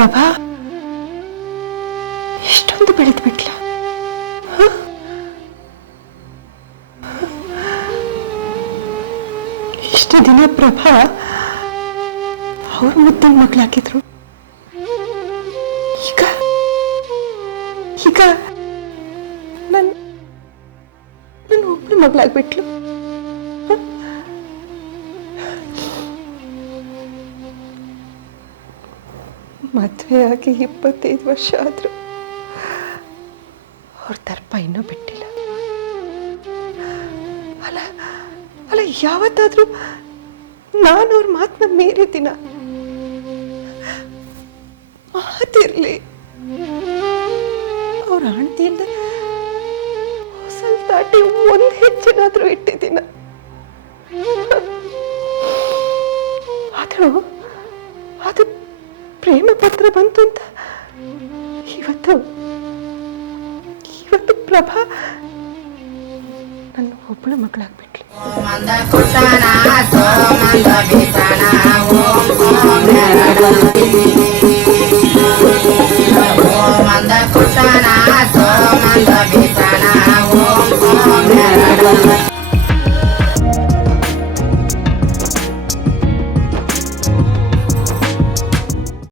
ಪ್ರಭಾ ಇಷ್ಟೊಂದು ಬೆಳೆದು ಬಿಟ್ಲ. ಇಷ್ಟು ದಿನ ಪ್ರಭಾ ಅವ್ರ ಮುದ್ದಿನ ಮಗಳಾಗಿದ್ರು. ಈಗ ಈಗ ನನ್ನ ಒಬ್ಬಳು ಮಗಳಾಗ್ಬಿಟ್ಲು. ಮದುವೆ ಆಗಿ 25 ವರ್ಷ ಆದ್ರು ಅವ್ರ ದರ್ಪ ಇನ್ನೂ ಬಿಟ್ಟಿಲ್ಲ. ಅಲ್ಲ ಅಲ್ಲ ಯಾವತ್ತಾದ್ರೂ ನಾನು ಅವ್ರ ಮಾತನ್ನ ಮೀರಿದ್ದೀನ? ಮಾತಿರ್ಲಿ, ಅವ್ರ ಆಣ್ತಿಯಿಂದ ಹೊಸಲ್ ದಾಟಿ ಒಂದು ಹೆಜ್ಜೆನಾದ್ರೂ ಇಟ್ಟಿದ್ದೀನ. ಆದ್ರೂ ಅದು ಪ್ರೇಮ ಪತ್ರ ಬಂತು ಅಂತ ಇವತ್ತು ಪ್ರಭಾ ನನ್ನ ಒಬ್ಬಳ ಮಗಳಾಗ್ಬಿಟ್ಲು. ಮಂದ